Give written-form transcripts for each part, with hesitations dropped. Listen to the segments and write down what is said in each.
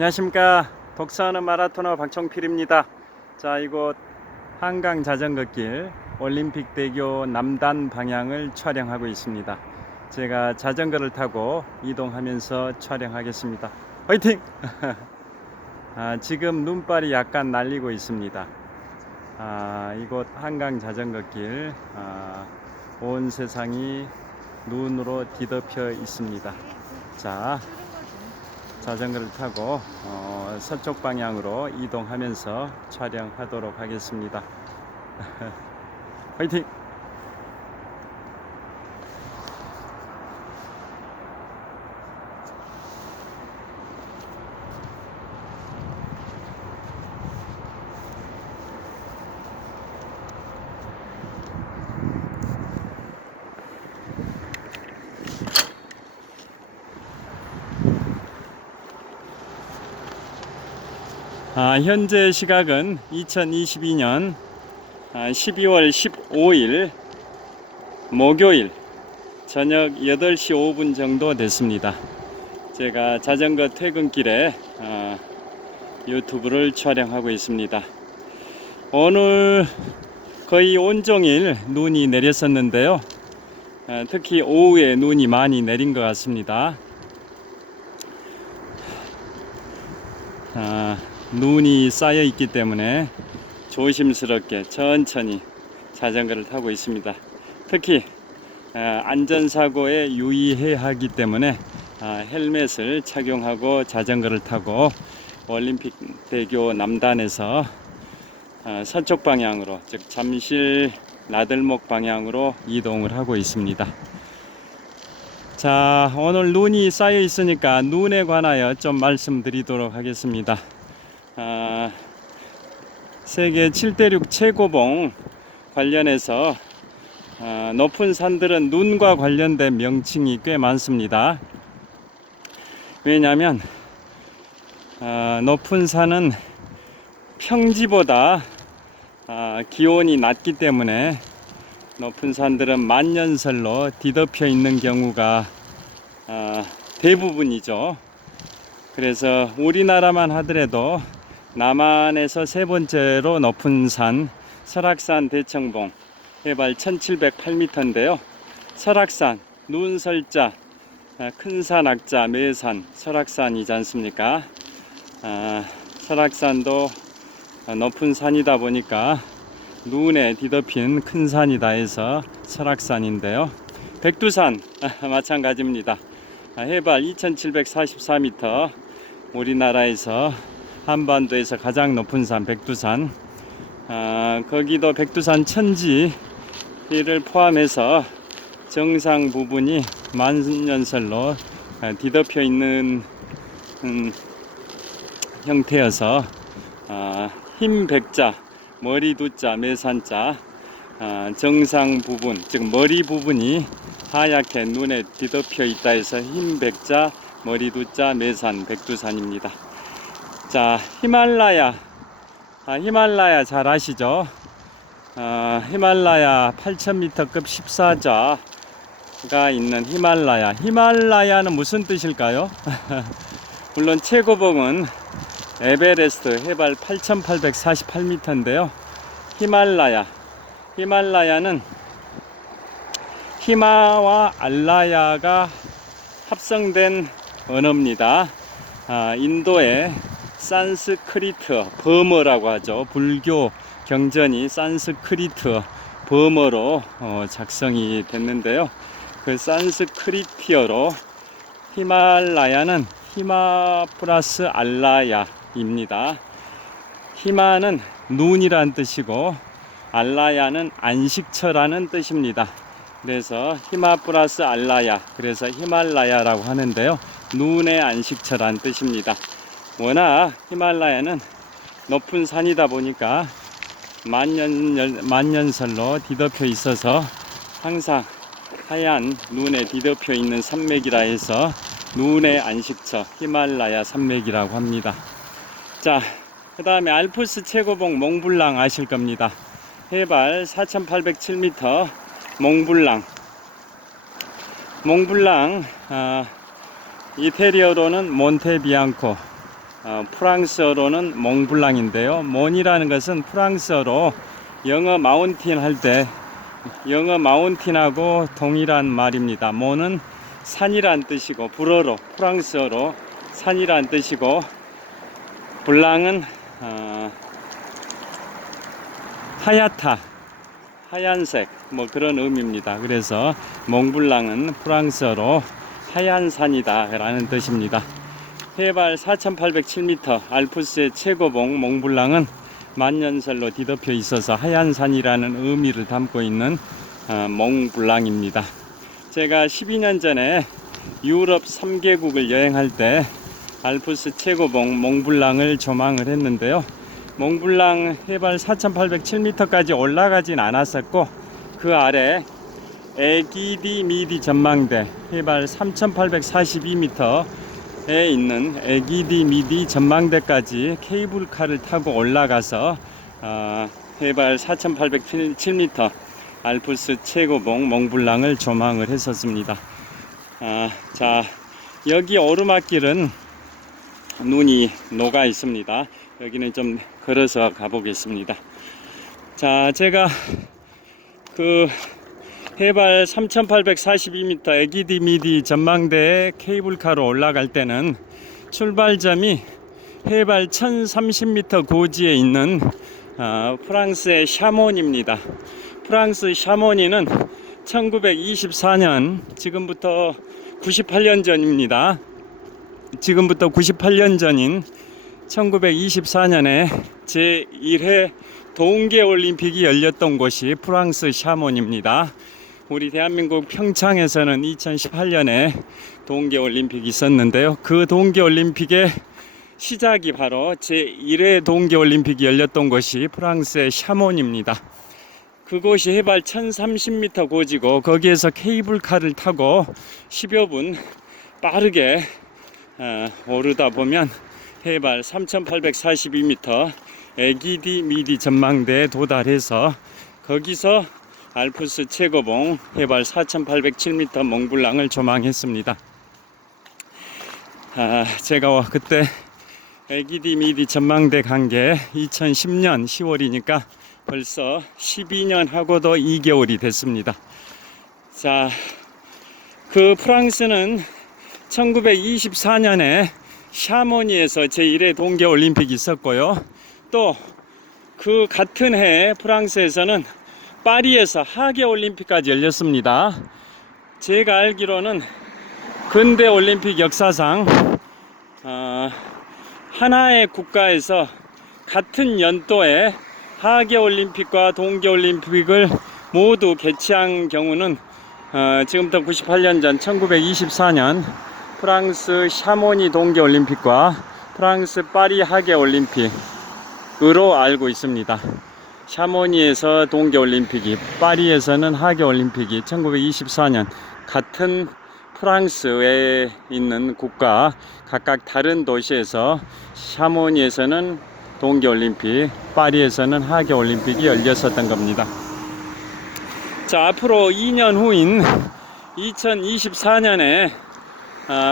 안녕하십니까. 독서하는 마라토너 박정필입니다. 자, 이곳 한강 자전거길 올림픽대교 남단 방향을 촬영하고 있습니다. 제가 자전거를 타고 이동하면서 촬영하겠습니다. 화이팅! 지금 눈발이 약간 날리고 있습니다. 이곳 한강 자전거길 온 세상이 눈으로 뒤덮여 있습니다. 자, 자전거를 타고 서쪽 방향으로 이동하면서 촬영하도록 하겠습니다. 화이팅! 현재 시각은 2022년 12월 15일 목요일 저녁 8시 5분 정도 됐습니다. 제가 자전거 퇴근길에 유튜브를 촬영하고 있습니다. 오늘 거의 온종일 눈이 내렸었는데요. 특히 오후에 눈이 많이 내린 것 같습니다. 눈이 쌓여 있기 때문에 조심스럽게 천천히 자전거를 타고 있습니다. 특히 안전사고에 유의해야 하기 때문에 헬멧을 착용하고 자전거를 타고 올림픽대교 남단에서 서쪽 방향으로, 즉 잠실 나들목 방향으로 이동을 하고 있습니다. 자, 오늘 눈이 쌓여 있으니까 눈에 관하여 좀 말씀드리도록 하겠습니다. 세계 7대륙 최고봉 관련해서 높은 산들은 눈과 관련된 명칭이 꽤 많습니다. 왜냐하면 높은 산은 평지보다 기온이 낮기 때문에 높은 산들은 만년설로 뒤덮여 있는 경우가 대부분이죠. 그래서 우리나라만 하더라도 남한에서 세 번째로 높은 산 설악산 대청봉 해발 1708m인데요. 설악산, 눈설자, 큰산 악자, 매산, 설악산이지 않습니까? 설악산도 높은 산이다 보니까 눈에 뒤덮인 큰 산이다 해서 설악산인데요. 백두산 마찬가지입니다. 해발 2744m, 우리나라에서 한반도에서 가장 높은 산 백두산, 거기도 백두산 천지를 포함해서 정상 부분이 만년설로 뒤덮여 있는 형태여서 흰 백자, 머리 두자, 매산자, 정상 부분, 즉 머리 부분이 하얗게 눈에 뒤덮여 있다 해서 흰 백자, 머리 두자, 매산, 백두산입니다. 자, 히말라야 잘 아시죠? 히말라야 8000m급 14자가 있는 히말라야는 무슨 뜻일까요? 물론 최고봉은 에베레스트 해발 8848m인데요. 히말라야는 히마와 알라야가 합성된 언어입니다. 인도의 산스크리트 버머라고 하죠. 불교 경전이 산스크리트 버머로 작성이 됐는데요. 그 산스크리트어로 히말라야는 히마 플러스 알라야입니다. 히마는 눈이란 뜻이고 알라야는 안식처라는 뜻입니다. 그래서 히마 플러스 알라야, 그래서 히말라야라고 하는데요. 눈의 안식처란 뜻입니다. 워낙 히말라야는 높은 산이다 보니까 만년설로 뒤덮여 있어서 항상 하얀 눈에 뒤덮여 있는 산맥이라 해서 눈의 안식처 히말라야 산맥이라고 합니다. 자, 그 다음에 알프스 최고봉 몽블랑 아실 겁니다. 해발 4807m 몽블랑 이태리어로는 몬테비앙코, 프랑스어로는 몽블랑인데요. 몬이라는 것은 프랑스어로 영어 마운틴 할 때 영어 마운틴하고 동일한 말입니다. 몬은 산이란 뜻이고 불어로 프랑스어로 산이란 뜻이고 블랑은 하얗다, 하얀색 뭐 그런 의미입니다. 그래서 몽블랑은 프랑스어로 하얀 산이다 라는 뜻입니다. 해발 4807m 알프스의 최고봉 몽블랑은 만년설로 뒤덮여 있어서 하얀 산이라는 의미를 담고 있는 몽블랑입니다. 제가 12년 전에 유럽 3개국을 여행할 때 알프스 최고봉 몽블랑을 조망을 했는데요. 몽블랑 해발 4807m까지 올라가진 않았었고 그 아래 에기디 미디 전망대 해발 3842m에 있는 에기디 미디 전망대까지 케이블카를 타고 올라가서 해발 4807m 알프스 최고봉 몽블랑을 조망을 했었습니다. 자, 여기 오르막길은 눈이 녹아 있습니다. 여기는 좀 걸어서 가보겠습니다. 자, 제가 그 해발 3842m 에기디 미디 전망대에 케이블카로 올라갈 때는 출발점이 해발 1030m 고지에 있는 프랑스의 샤모니입니다. 프랑스 샤모니는 1924년, 지금부터 98년 전입니다. 지금부터 98년 전인 1924년에 제1회 동계올림픽이 열렸던 곳이 프랑스 샤몬입니다. 우리 대한민국 평창에서는 2018년에 동계올림픽이 있었는데요. 그 동계올림픽의 시작이 바로 제1회 동계올림픽이 열렸던 곳이 프랑스의 샤몬입니다. 그곳이 해발 1030m 고지고 거기에서 케이블카를 타고 10여 분 빠르게 오르다 보면 해발 3842m 에기디 미디 전망대에 도달해서 거기서 알프스 최고봉 해발 4807m 몽블랑을 조망했습니다. 제가 그때 에기디 미디 전망대 간 게 2010년 10월이니까 벌써 12년 하고도 2개월이 됐습니다. 자, 그 프랑스는 1924년에 샤모니에서 제1회 동계올림픽이 있었고요. 또 그 같은 해 프랑스에서는 파리에서 하계올림픽까지 열렸습니다. 제가 알기로는 근대올림픽 역사상 하나의 국가에서 같은 연도에 하계올림픽과 동계올림픽을 모두 개최한 경우는 지금부터 98년 전 1924년 프랑스 샤모니 동계올림픽과 프랑스 파리 하계올림픽으로 알고 있습니다. 샤모니에서 동계올림픽이, 파리에서는 하계올림픽이 1924년 같은 프랑스에 있는 국가 각각 다른 도시에서 샤모니에서는 동계올림픽, 파리에서는 하계올림픽이 열렸었던 겁니다. 자, 앞으로 2년 후인 2024년에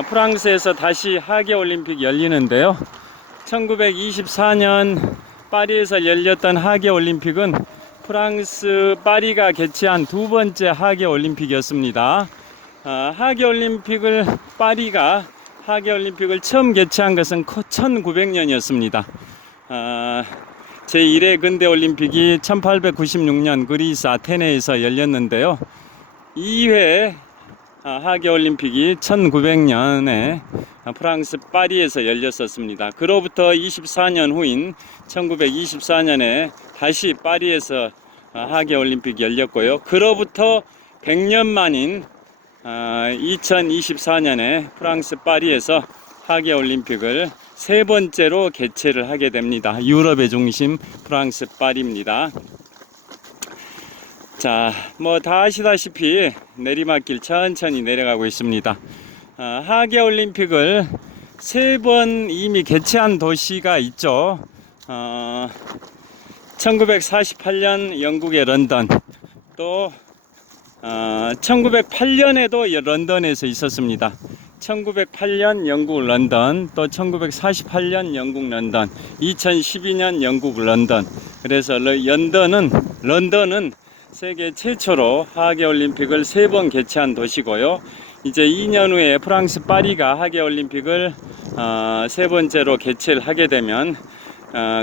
프랑스에서 다시 하계올림픽이 열리는데요. 1924년 파리에서 열렸던 하계올림픽은 프랑스 파리가 개최한 두 번째 하계올림픽이었습니다. 파리가 하계올림픽을 처음 개최한 것은 1900년이었습니다. 제1회 근대올림픽이 1896년 그리스 아테네에서 열렸는데요. 2회 하계올림픽이 1900년에 프랑스 파리에서 열렸었습니다. 그로부터 24년 후인 1924년에 다시 파리에서 하계올림픽이 열렸고요. 그로부터 100년 만인 2024년에 프랑스 파리에서 하계올림픽을 세 번째로 개최를 하게 됩니다. 유럽의 중심 프랑스 파리입니다. 자, 뭐 다 아시다시피 내리막길 천천히 내려가고 있습니다. 하계올림픽을 세 번 이미 개최한 도시가 있죠. 1948년 영국의 런던, 또 1908년에도 런던에서 있었습니다. 1908년 영국 런던, 또 1948년 영국 런던, 2012년 영국 런던. 그래서 런던은 세계 최초로 하계올림픽을 3번 개최한 도시고요. 이제 2년 후에 프랑스 파리가 하계올림픽을 3번째로 개최를 하게 되면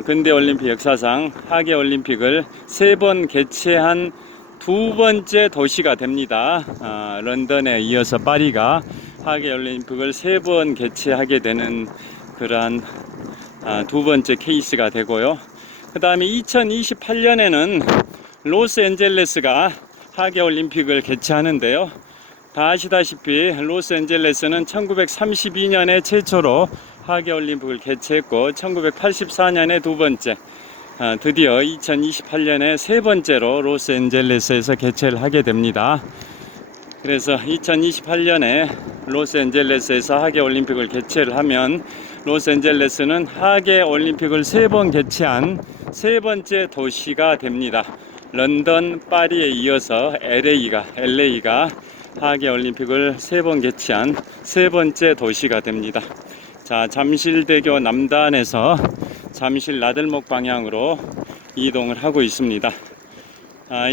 근대올림픽 역사상 하계올림픽을 3번 개최한 2번째 도시가 됩니다. 런던에 이어서 파리가 하계올림픽을 3번 개최하게 되는 그러한 2번째 케이스가 되고요. 그 다음에 2028년에는 로스앤젤레스가 하계올림픽을 개최하는데요. 다 아시다시피 로스앤젤레스는 1932년에 최초로 하계올림픽을 개최했고 1984년에 2번째, 드디어 2028년에 3번째로 로스앤젤레스에서 개최를 하게 됩니다. 그래서 2028년에 로스앤젤레스에서 하계올림픽을 개최를 하면 로스앤젤레스는 하계올림픽을 3번 개최한 3번째 도시가 됩니다. 런던, 파리에 이어서 LA가 하계올림픽을 3번 개최한 3번째 도시가 됩니다. 자, 잠실대교 남단에서 잠실 나들목 방향으로 이동을 하고 있습니다.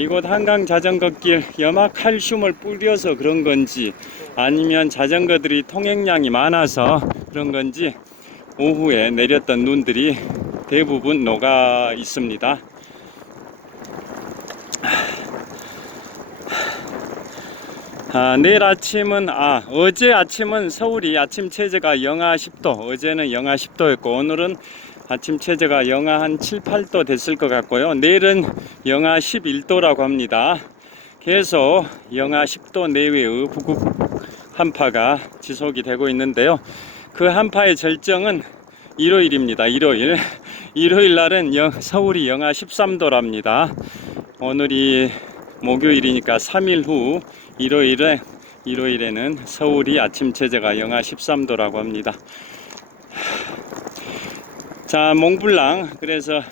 이곳 한강 자전거길 염화칼슘을 뿌려서 그런 건지 아니면 자전거들이 통행량이 많아서 그런 건지 오후에 내렸던 눈들이 대부분 녹아 있습니다. 내일 아침은 어제 아침은 서울이 아침 최저가 영하 10도, 어제는 영하 10도였고 오늘은 아침 최저가 영하 한 7, 8도 됐을 것 같고요. 내일은 영하 11도라고 합니다. 계속 영하 10도 내외의 북극 한파가 지속이 되고 있는데요. 그 한파의 절정은 일요일입니다. 일요일 날은 서울이 영하 13도랍니다. 오늘이 목요일이니까 3일 후 일요일에는 서울이 아침 최저가 영하 13도라고 합니다. 자, 몽블랑, 그래서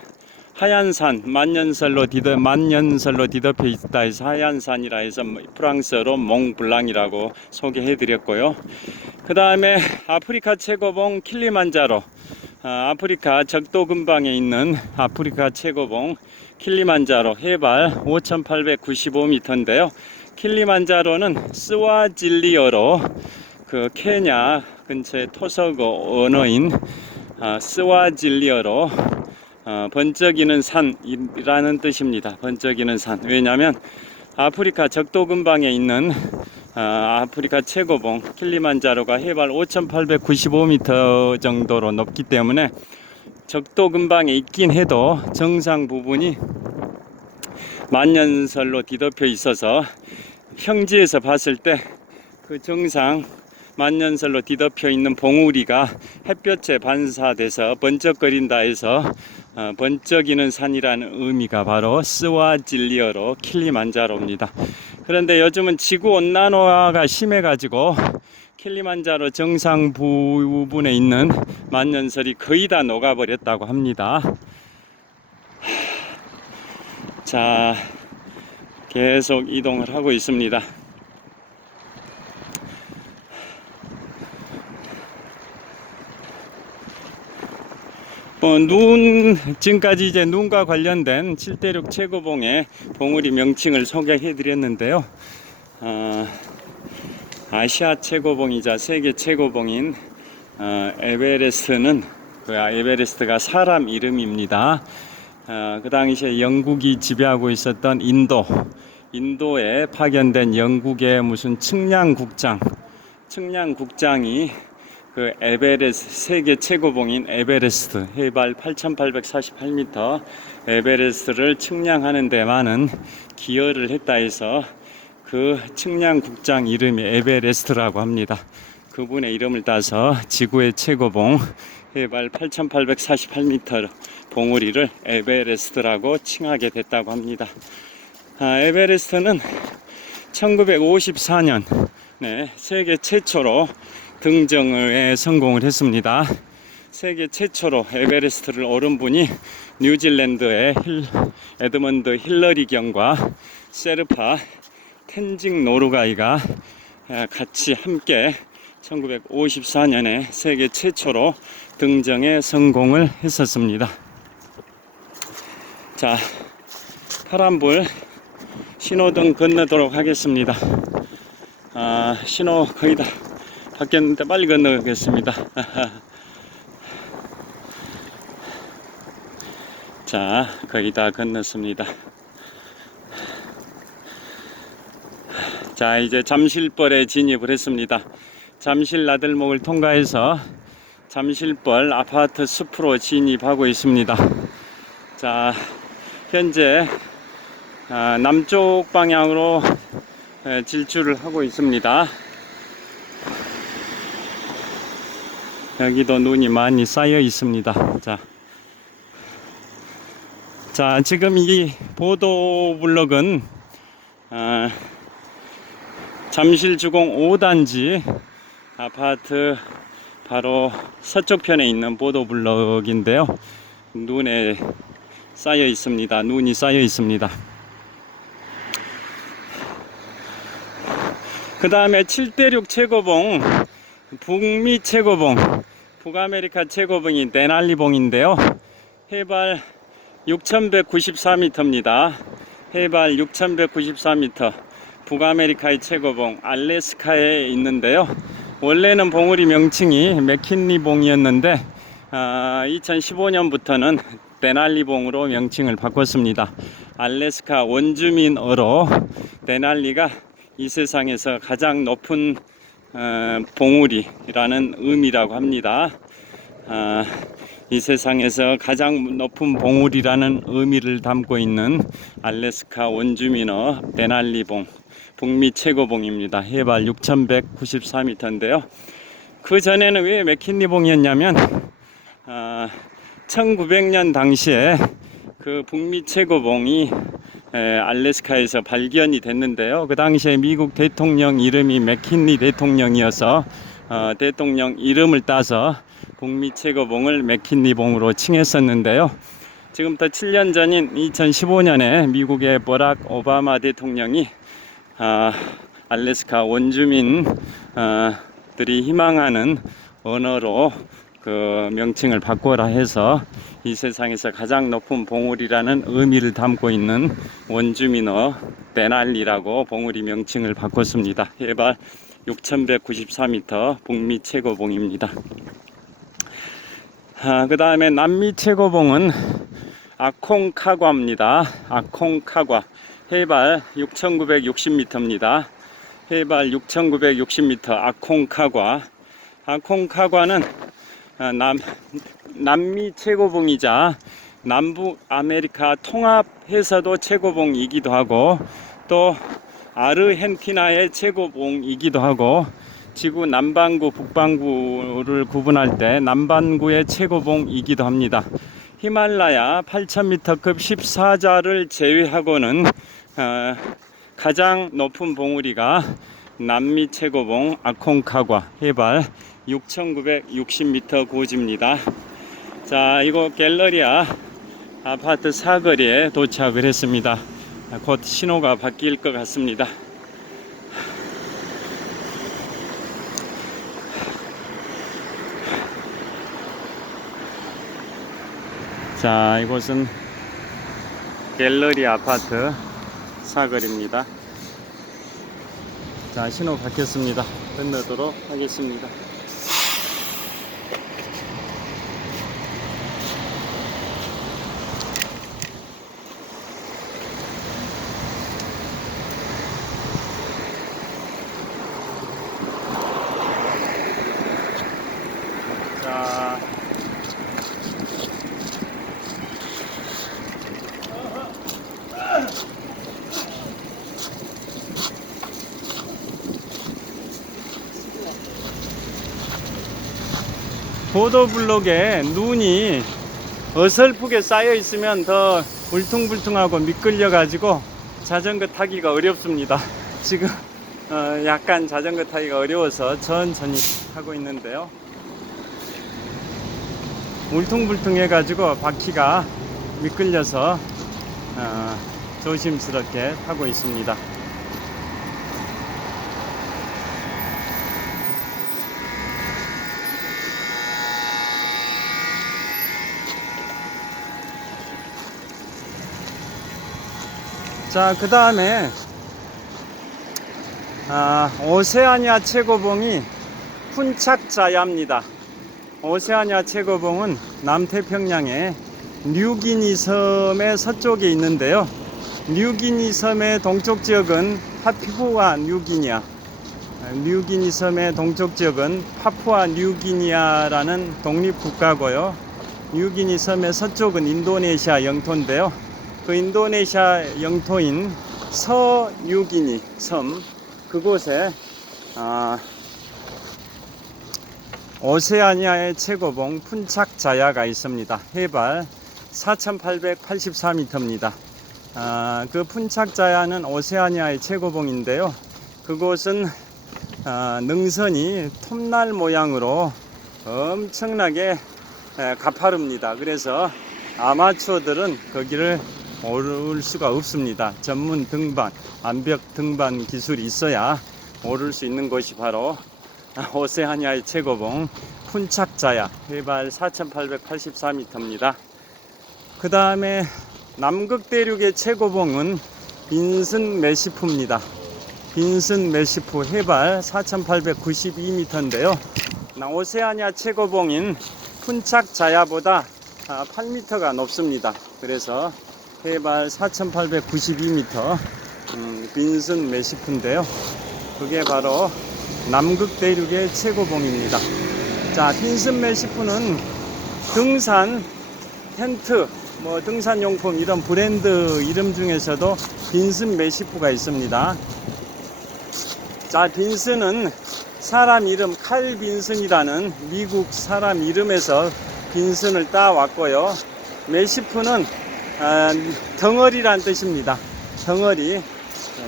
하얀산, 만년설로 뒤덮여 있다 해서 하얀산이라 해서 프랑스어로 몽블랑이라고 소개해 드렸고요. 그 다음에 아프리카 최고봉 킬리만자로, 아프리카 적도 근방에 있는 아프리카 최고봉 킬리만자로 해발 5,895m인데요. 킬리만자로는 스와질리어로 그 케냐 근처의 토속어 언어인 스와질리어로 번쩍이는 산이라는 뜻입니다. 번쩍이는 산. 왜냐하면 아프리카 적도 근방에 있는 아프리카 최고봉 킬리만자로가 해발 5,895m 정도로 높기 때문에 적도 근방에 있긴 해도 정상 부분이 만년설로 뒤덮여 있어서 평지에서 봤을 때 그 정상 만년설로 뒤덮여 있는 봉우리가 햇볕에 반사돼서 번쩍거린다 해서 번쩍이는 산이라는 의미가 바로 스와질리어로 킬리만자로입니다. 그런데 요즘은 지구 온난화가 심해가지고 킬리만자로 정상 부분에 있는 만년설이 거의 다 녹아버렸다고 합니다. 자, 계속 이동을 하고 있습니다. 지금까지 이제 눈과 관련된 7대륙 최고봉의 봉우리 명칭을 소개해 드렸는데요. 아시아 최고봉이자 세계 최고봉인 에베레스트는 에베레스트가 사람 이름입니다. 그 당시에 영국이 지배하고 있었던 인도에 파견된 영국의 무슨 측량국장이 그 세계 최고봉인 에베레스트 해발 8,848m 에베레스트를 측량하는 데 많은 기여를 했다 해서 그 측량국장 이름이 에베레스트라고 합니다. 그분의 이름을 따서 지구의 최고봉 해발 8,848m 봉우리를 에베레스트라고 칭하게 됐다고 합니다. 에베레스트는 1954년 세계 최초로 등정에 성공을 했습니다. 세계 최초로 에베레스트를 오른 분이 뉴질랜드의 에드먼드 힐러리 경과 세르파 텐징 노르가이가 같이 함께 1954년에 세계 최초로 등정에 성공을 했었습니다. 자, 파란불 신호등 건너도록 하겠습니다. 신호 거의 다 바뀌었는데 빨리 건너겠습니다. 자, 거의 다 건넜습니다. 자, 이제 잠실벌에 진입을 했습니다. 잠실 나들목을 통과해서 잠실벌 아파트 숲으로 진입하고 있습니다. 자, 현재 남쪽 방향으로 질주를 하고 있습니다. 여기도 눈이 많이 쌓여 있습니다. 자, 지금 이 보도블록은 잠실주공 5단지 아파트 바로 서쪽편에 있는 보도블록인데요. 눈에 쌓여 있습니다. 눈이 쌓여 있습니다. 그 다음에 7대6 최고봉, 북미 최고봉, 북아메리카 최고봉이 데날리봉인데요. 해발 6194m입니다. 해발 6194m. 북아메리카의 최고봉 알래스카에 있는데요. 원래는 봉우리 명칭이 맥킨리봉이었는데 2015년부터는 데날리봉으로 명칭을 바꿨습니다. 알래스카 원주민어로 데날리가 이 세상에서 가장 높은 봉우리라는 의미라고 합니다. 이 세상에서 가장 높은 봉우리라는 의미를 담고 있는 알래스카 원주민어 데날리봉, 북미 최고봉입니다. 해발 6194m인데요. 그 전에는 왜 맥킨리봉이었냐면 1900년 당시에 그 북미 최고봉이 알래스카에서 발견이 됐는데요. 그 당시에 미국 대통령 이름이 맥킨리 대통령이어서 대통령 이름을 따서 북미 최고봉을 맥킨리봉으로 칭했었는데요. 지금부터 7년 전인 2015년에 미국의 버락 오바마 대통령이 알래스카 원주민들이 희망하는 언어로 그 명칭을 바꿔라 해서 이 세상에서 가장 높은 봉우리라는 의미를 담고 있는 원주민어 데날리라고 봉우리 명칭을 바꿨습니다. 해발 6194m 북미 최고봉입니다. 그 다음에 남미 최고봉은 아콩카과입니다. 아콩카과 해발 6960m입니다. 해발 6960m 아콩카과. 아콩카과는 남미 최고봉이자 남북 아메리카 통합해서도 최고봉이기도 하고 또 아르헨티나의 최고봉이기도 하고 지구 남반구 북반구를 구분할 때 남반구의 최고봉이기도 합니다. 히말라야 8000m급 14자를 제외하고는 가장 높은 봉우리가 남미 최고봉 아콩카과 해발 6960m 고지입니다. 자, 이곳 갤러리아 아파트 사거리에 도착을 했습니다. 곧 신호가 바뀔 것 같습니다. 자, 이곳은 갤러리 아파트 사거리입니다. 자, 신호 바뀌었습니다. 건너도록 하겠습니다. 자, 보도블록에 눈이 어설프게 쌓여 있으면 더 울퉁불퉁하고 미끌려 가지고 자전거 타기가 어렵습니다. 지금 약간 자전거 타기가 어려워서 천천히 타고 있는데요. 울퉁불퉁해 가지고 바퀴가 미끌려서 조심스럽게 타고 있습니다. 자, 그 다음에 오세아니아 최고봉이 푼착자야입니다. 오세아니아 최고봉은 남태평양의 뉴기니 섬의 서쪽에 있는데요. 뉴기니 섬의 동쪽 지역은 파푸아 뉴기니아, 뉴기니 섬의 동쪽 지역은 파푸아 뉴기니아라는 독립국가고요. 뉴기니 섬의 서쪽은 인도네시아 영토인데요. 그 인도네시아 영토인 서뉴기니 섬 그곳에 오세아니아의 최고봉 푼착자야가 있습니다. 해발 4884m입니다. 그 푼착자야는 오세아니아의 최고봉인데요. 그곳은 능선이 톱날 모양으로 엄청나게 가파릅니다. 그래서 아마추어들은 거기를 오를 수가 없습니다. 전문 등반, 암벽 등반 기술이 있어야 오를 수 있는 곳이 바로 오세아니아의 최고봉 푼착자야, 해발 4884m입니다. 그 다음에 남극 대륙의 최고봉은 빈슨 메시프입니다. 빈슨 메시프 해발 4892m인데요. 오세아니아 최고봉인 푼착자야보다 8m가 높습니다. 그래서 해발 4892m 빈슨 메시프인데요. 그게 바로 남극 대륙의 최고봉입니다. 자, 빈슨 메시프는 등산 텐트, 등산용품 이런 브랜드 이름 중에서도 빈슨 메시프가 있습니다. 자, 빈슨은 사람 이름 칼 빈슨이라는 미국 사람 이름에서 빈슨을 따왔고요. 메시프는 덩어리란 뜻입니다. 덩어리,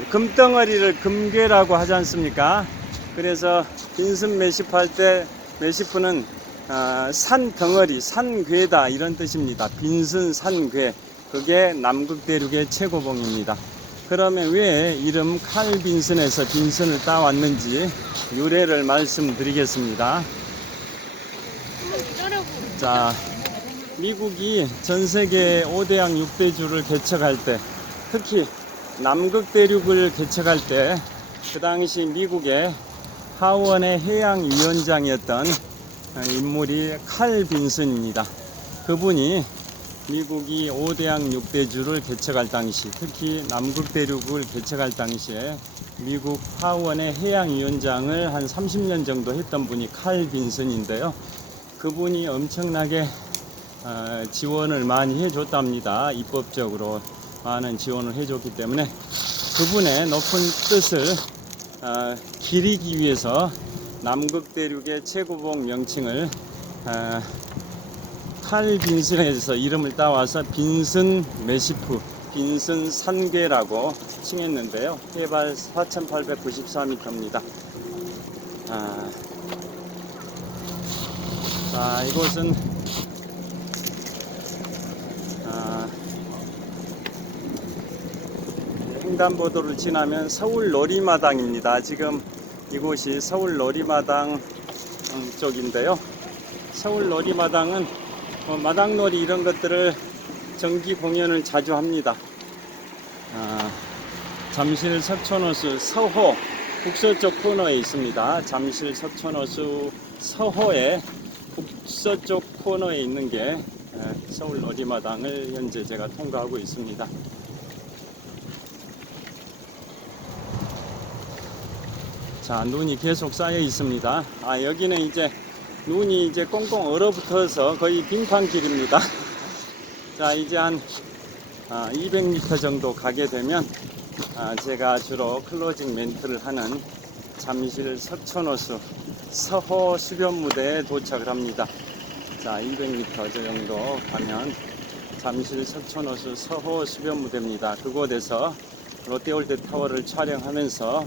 금덩어리를 금괴라고 하지 않습니까? 그래서 빈슨 메시프 할 때 메시프는 산 덩어리, 산괴다 이런 뜻입니다. 빈슨 산괴, 그게 남극 대륙의 최고봉입니다. 그러면 왜 이름 칼 빈슨에서 빈슨을 따왔는지 유래를 말씀드리겠습니다. 자, 미국이 전 세계 5대양 6대주를 개척할 때, 특히 남극 대륙을 개척할 때, 그 당시 미국의 하원의 해양위원장이었던 인물이 칼 빈슨입니다. 그분이 미국이 5대양 6대주를 개척할 당시, 특히 남극 대륙을 개척할 당시에 미국 하원의 해양위원장을 한 30년 정도 했던 분이 칼 빈슨인데요. 그분이 엄청나게 지원을 많이 해줬답니다. 입법적으로 많은 지원을 해줬기 때문에 그분의 높은 뜻을 기리기 위해서 남극 대륙의 최고봉 명칭을 칼 빈슨에서 이름을 따와서 빈슨 메시프, 빈슨 산괴라고 칭했는데요. 해발 4894m입니다. 자, 이곳은 횡단보도를 지나면 서울 놀이마당입니다. 지금 이곳이 서울 놀이마당 쪽인데요. 서울 놀이마당은 마당놀이 이런 것들을 정기 공연을 자주 합니다. 잠실 석촌호수 서호 북서쪽 코너에 있습니다. 잠실 석촌호수 서호의 북서쪽 코너에 있는 게 서울 놀이마당을 현재 제가 통과하고 있습니다. 자, 눈이 계속 쌓여 있습니다. 여기는 이제 눈이 이제 꽁꽁 얼어붙어서 거의 빙판길입니다. 자, 이제 한 200m 정도 가게 되면 제가 주로 클로징 멘트를 하는 잠실 석촌호수 서호 수변무대에 도착을 합니다. 자, 200m 정도 가면 잠실 석촌호수 서호 수변무대입니다. 그곳에서 롯데월드타워를 촬영하면서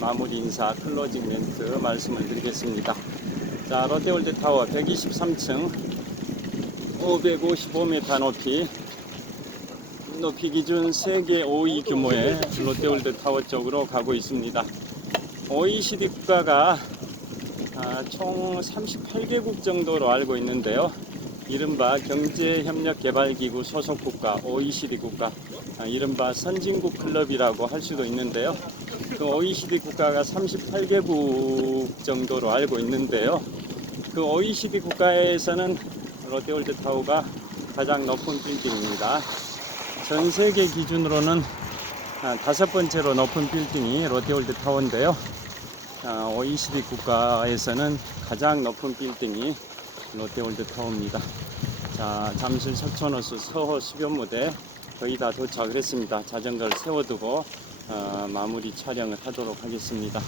마무리 인사 클로징 멘트 말씀을 드리겠습니다. 자, 롯데월드타워 123층 555m 높이 기준 세계 5위 규모의 롯데월드타워 쪽으로 가고 있습니다. OECD 국가가 총 38개국 정도로 알고 있는데요. 이른바 경제협력개발기구 소속 국가 OECD 국가 이른바 선진국 클럽이라고 할 수도 있는데요. 그 OECD 국가가 38개국 정도로 알고 있는데요. 그 OECD 국가에서는 롯데월드타워가 가장 높은 빌딩입니다. 전 세계 기준으로는 5번째로 높은 빌딩이 롯데월드타워인데요. OECD 국가에서는 가장 높은 빌딩이 롯데월드타워입니다. 자, 잠실 석촌호수 서호 수변무대 거의 다 도착을 했습니다. 자전거를 세워두고 마무리 촬영을 하도록 하겠습니다.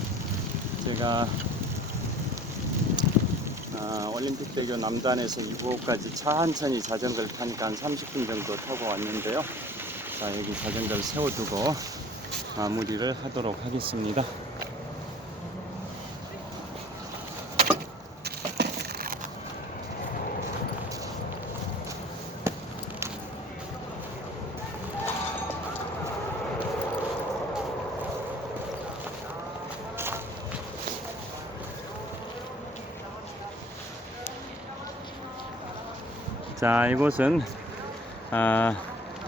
제가 올림픽대교 남단에서 이구호까지 천천히 자전거를 타니까 한 30분 정도 타고 왔는데요. 자, 여기 자전거를 세워두고 마무리를 하도록 하겠습니다. 자, 이곳은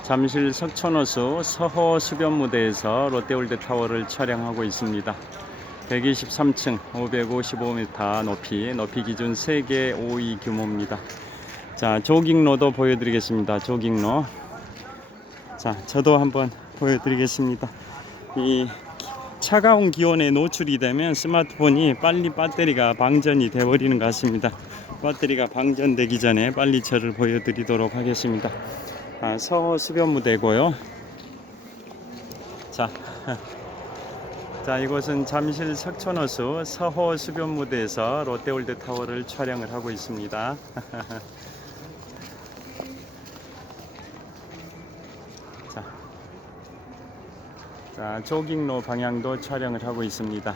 잠실 석촌호수 서호 수변무대에서 롯데월드타워를 촬영하고 있습니다. 123층 555m 높이 기준 세계 5위 규모입니다. 자, 조깅로도 보여드리겠습니다. 조깅로. 자, 저도 한번 보여드리겠습니다. 이 차가운 기온에 노출이 되면 스마트폰이 빨리 배터리가 방전이 되어버리는 것 같습니다. 배터리가 방전되기 전에 빨리 저를 보여드리도록 하겠습니다. 서호 수변무대고요. 자, 자, 이곳은 잠실 석촌호수 서호 수변무대에서 롯데월드타워를 촬영을 하고 있습니다. 자, 조깅로 방향도 촬영을 하고 있습니다.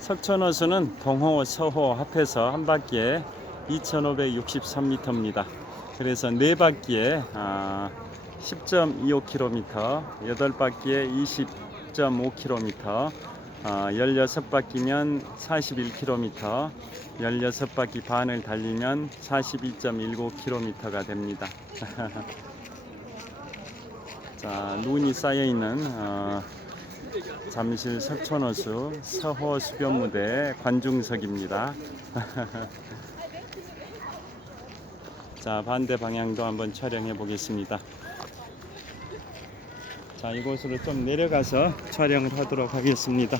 석촌호수는 동호, 서호 합해서 한 바퀴에 2563m입니다. 그래서 4바퀴에 10.25km, 8바퀴에 20.5km, 16바퀴면 41km, 16바퀴 반을 달리면 42.19km가 됩니다. 자, 눈이 쌓여있는 잠실 석촌호수 서호 수변무대 관중석입니다. 자, 반대 방향도 한번 촬영해 보겠습니다. 자, 이곳으로 좀 내려가서 촬영을 하도록 하겠습니다.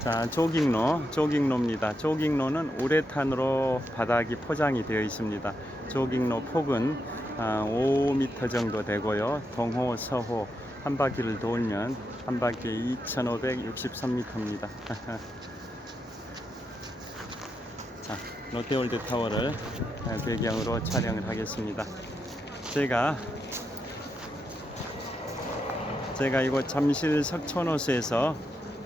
자, 조깅로입니다. 조깅로는 우레탄으로 바닥이 포장이 되어 있습니다. 조깅로 폭은 5m 정도 되고요. 동호, 서호 한 바퀴를 돌면 한 바퀴에 2563m입니다. 자, 롯데월드타워를 배경으로 촬영을 하겠습니다. 제가 이곳 잠실 석촌호수에서